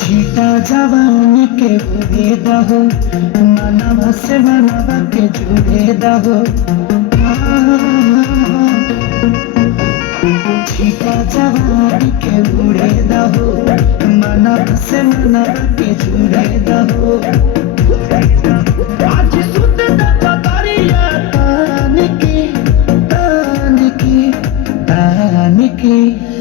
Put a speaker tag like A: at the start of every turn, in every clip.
A: छीटा जवानी के बुरे दहो मनवा से मनवा के जुड़े दहो। छीटा जवानी के बुरे दहो मनवा quickly.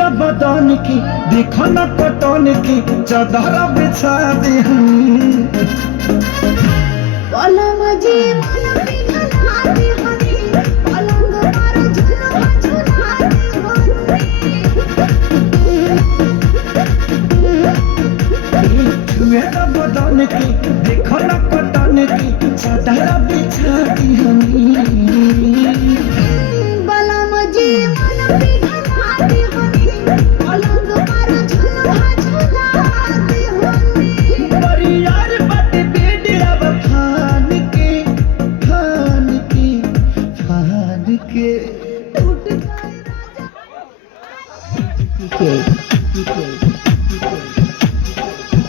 A: द बदन की देखो न कटन की चादर बिछा दे
B: पलंग जी
A: द बदन की देखो न कटन की चादर बिछा DJ, DJ, DJ.